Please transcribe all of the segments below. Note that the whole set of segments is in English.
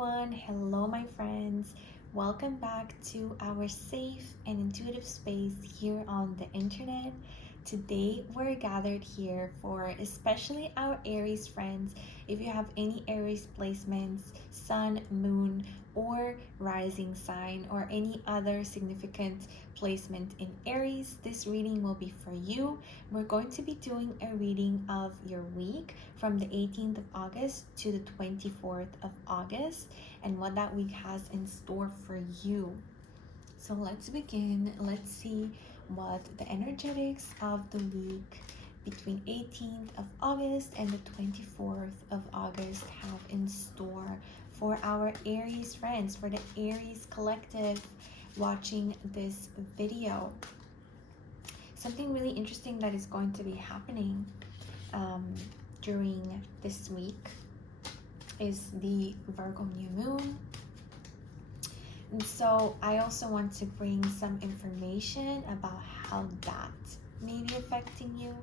everyone. Hello, my friends. Welcome back to our safe and intuitive space here on the internet. Today, we're gathered here for especially our Aries friends. If you have any Aries placements, sun, moon, or rising sign, or any other significant placement in Aries, this reading will be for you. We're going to be doing a reading of your week from the 18th of August to the 24th of August and what that week has in store for you. So let's begin. Let's see what the energetics of the week between 18th of August and the 24th of August have in store for our Aries friends, for the Aries collective watching this video. Something really interesting that is going to be happening during this week is the Virgo new moon. And so I also want to bring some information about how that may be affecting you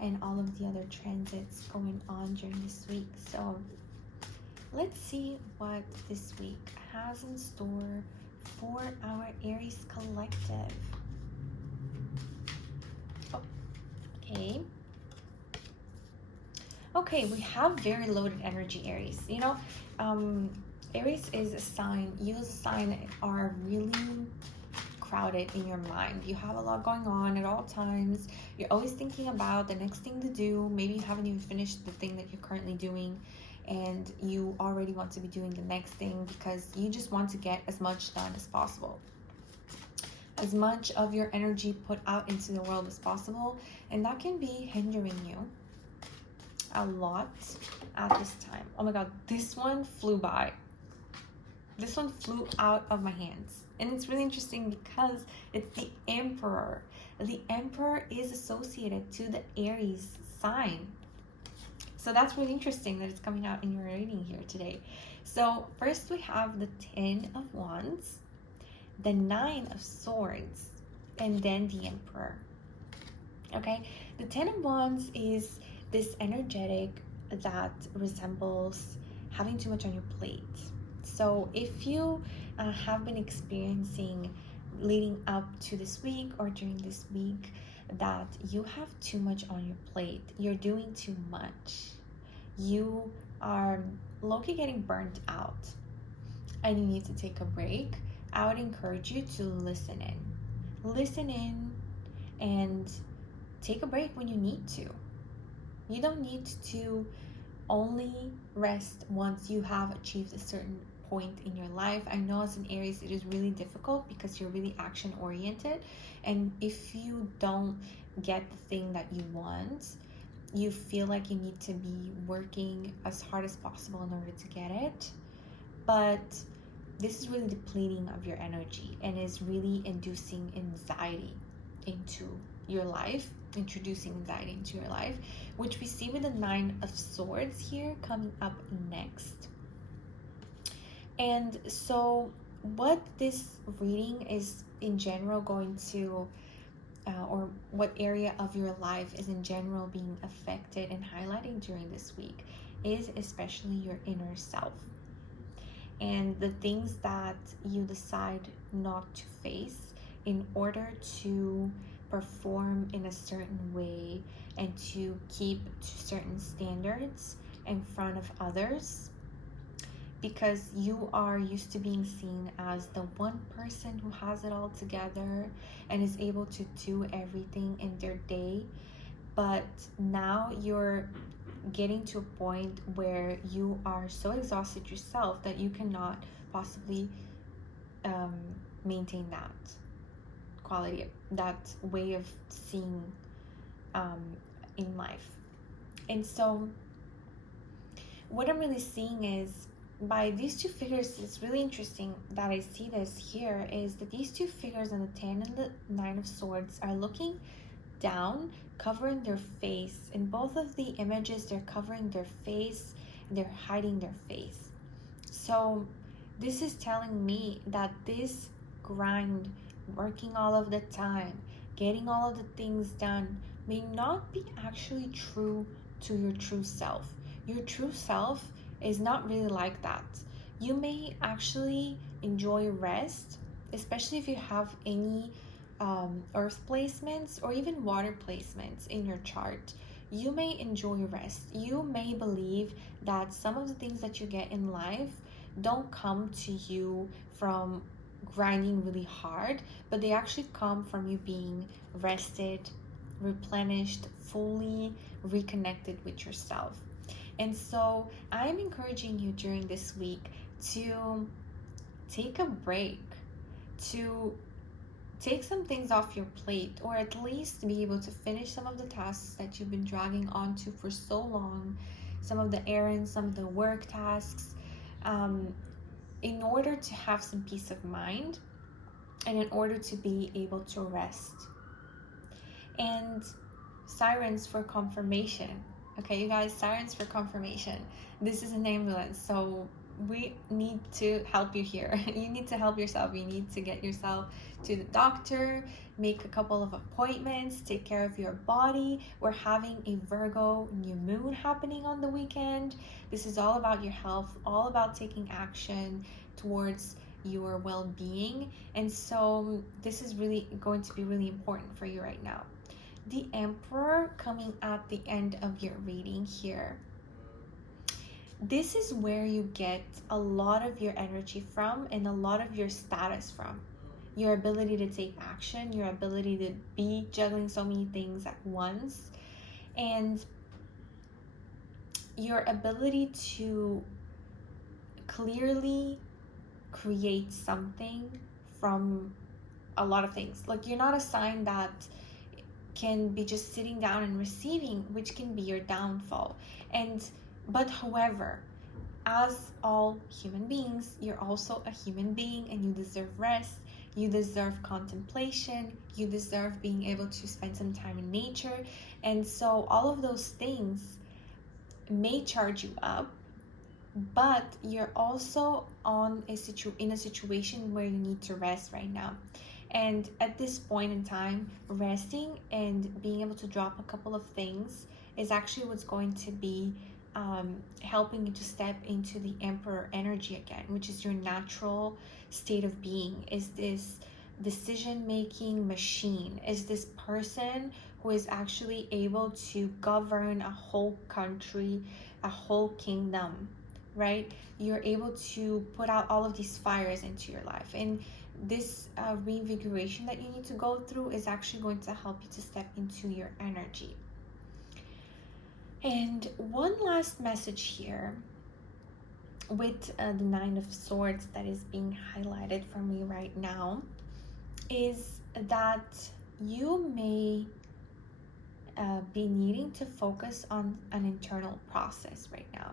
and all of the other transits going on during this week. So let's see what this week has in store for our Aries collective. Okay, we have very loaded energy, Aries. Aries is a sign, you as a sign are really crowded in your mind. You have a lot going on at all times. You're always thinking about the next thing to do. Maybe you haven't even finished the thing that you're currently doing and you already want to be doing the next thing because you just want to get as much done as possible. As much of your energy put out into the world as possible, and that can be hindering you a lot at this time. Oh my god, this one flew by. This one flew out of my hands. And it's really interesting because it's the Emperor. The Emperor is associated to the Aries sign. So that's really interesting that it's coming out in your reading here today. So first we have the 10 of Wands, the 9 of Swords, and then the Emperor. Okay, the 10 of Wands is this energetic that resembles having too much on your plate. So if you have been experiencing leading up to this week or during this week that you have too much on your plate, you're doing too much, you are low-key getting burnt out and you need to take a break, I would encourage you to listen in and take a break when you need to. You don't need to only rest once you have achieved a certain point in your life. I know as an Aries it is really difficult because you're really action oriented, and if you don't get the thing that you want, you feel like you need to be working as hard as possible in order to get it. But this is really depleting of your energy and is really inducing anxiety into your life, introducing anxiety into your life, which we see with the 9 of Swords here coming up next. And so what this reading is in general going to or what area of your life is in general being affected and highlighting during this week is especially your inner self and the things that you decide not to face in order to perform in a certain way and to keep to certain standards in front of others, because you are used to being seen as the one person who has it all together and is able to do everything in their day. But now you're getting to a point where you are so exhausted yourself that you cannot possibly maintain that quality, that way of seeing in life. And so what I'm really seeing is by these two figures, it's really interesting that I see this here, is that these two figures on the 10 and the 9 of Swords are looking down, covering their face. In both of the images, they're covering their face and they're hiding their face. So this is telling me that this grind, working all of the time, getting all of the things done, may not be actually true to your true self. Your true self is not really like that. You may actually enjoy rest, especially if you have any earth placements or even water placements in your chart. You may enjoy rest. You may believe that some of the things that you get in life don't come to you from grinding really hard, but they actually come from you being rested, replenished, fully reconnected with yourself. And so I'm encouraging you during this week to take a break, to take some things off your plate, or at least be able to finish some of the tasks that you've been dragging onto for so long, some of the errands, some of the work tasks, um, in order to have some peace of mind and in order to be able to rest. And sirens for confirmation. Okay, you guys, sirens for confirmation. This is an ambulance, so we need to help you here. You need to help yourself. You need to get yourself to the doctor, make a couple of appointments, take care of your body. We're having a Virgo new moon happening on the weekend. This is all about your health, all about taking action towards your well-being. And so this is really going to be really important for you right now. The Emperor coming at the end of your reading here. This is where you get a lot of your energy from and a lot of your status from. Your ability to take action, your ability to be juggling so many things at once, and your ability to clearly create something from a lot of things. Like, you're not a sign that can be just sitting down and receiving, which can be your downfall. But however, as all human beings, you're also a human being and you deserve rest, you deserve contemplation, you deserve being able to spend some time in nature. And so all of those things may charge you up, but you're also in a situation where you need to rest right now. And at this point in time, resting and being able to drop a couple of things is actually what's going to be helping you to step into the Emperor energy again, which is your natural state of being. Is this decision-making machine, is this person who is actually able to govern a whole country, a whole kingdom, right? You're able to put out all of these fires into your life. And this reinvigoration that you need to go through is actually going to help you to step into your energy. And one last message here with the Nine of Swords that is being highlighted for me right now is that you may be needing to focus on an internal process right now.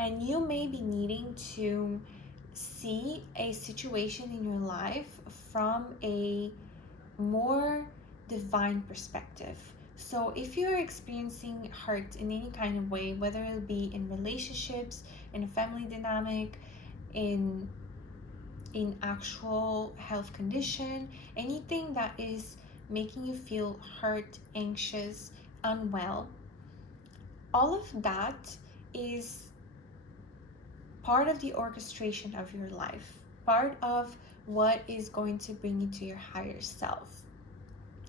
And you may be needing to see a situation in your life from a more divine perspective. So if you're experiencing hurt in any kind of way, whether it be in relationships, in a family dynamic, in actual health condition, anything that is making you feel hurt, anxious, unwell, all of that is part of the orchestration of your life, part of what is going to bring you to your higher self.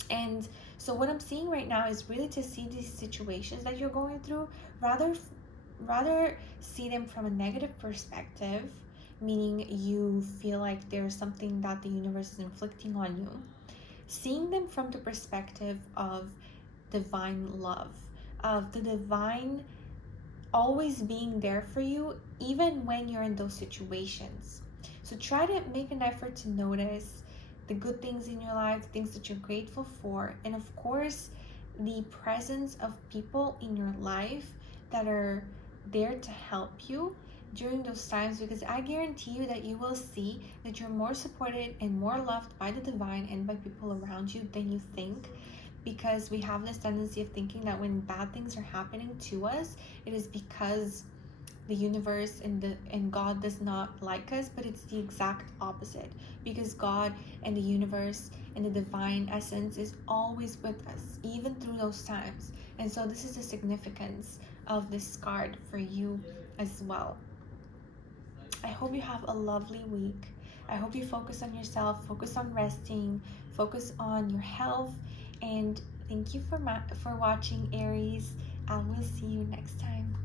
And so what I'm seeing right now is really to see these situations that you're going through, rather see them from a negative perspective, meaning you feel like there's something that the universe is inflicting on you. Seeing them from the perspective of divine love, of the divine always being there for you, even when you're in those situations. So try to make an effort to notice the good things in your life, the things that you're grateful for, and of course, the presence of people in your life that are there to help you during those times, because I guarantee you that you will see that you're more supported and more loved by the divine and by people around you than you think. Because we have this tendency of thinking that when bad things are happening to us, it is because the universe and God does not like us, but it's the exact opposite. Because God and the universe and the divine essence is always with us, even through those times. And so this is the significance of this card for you as well. I hope you have a lovely week. I hope you focus on yourself, focus on resting, focus on your health, and thank you for watching, Aries. I will see you next time.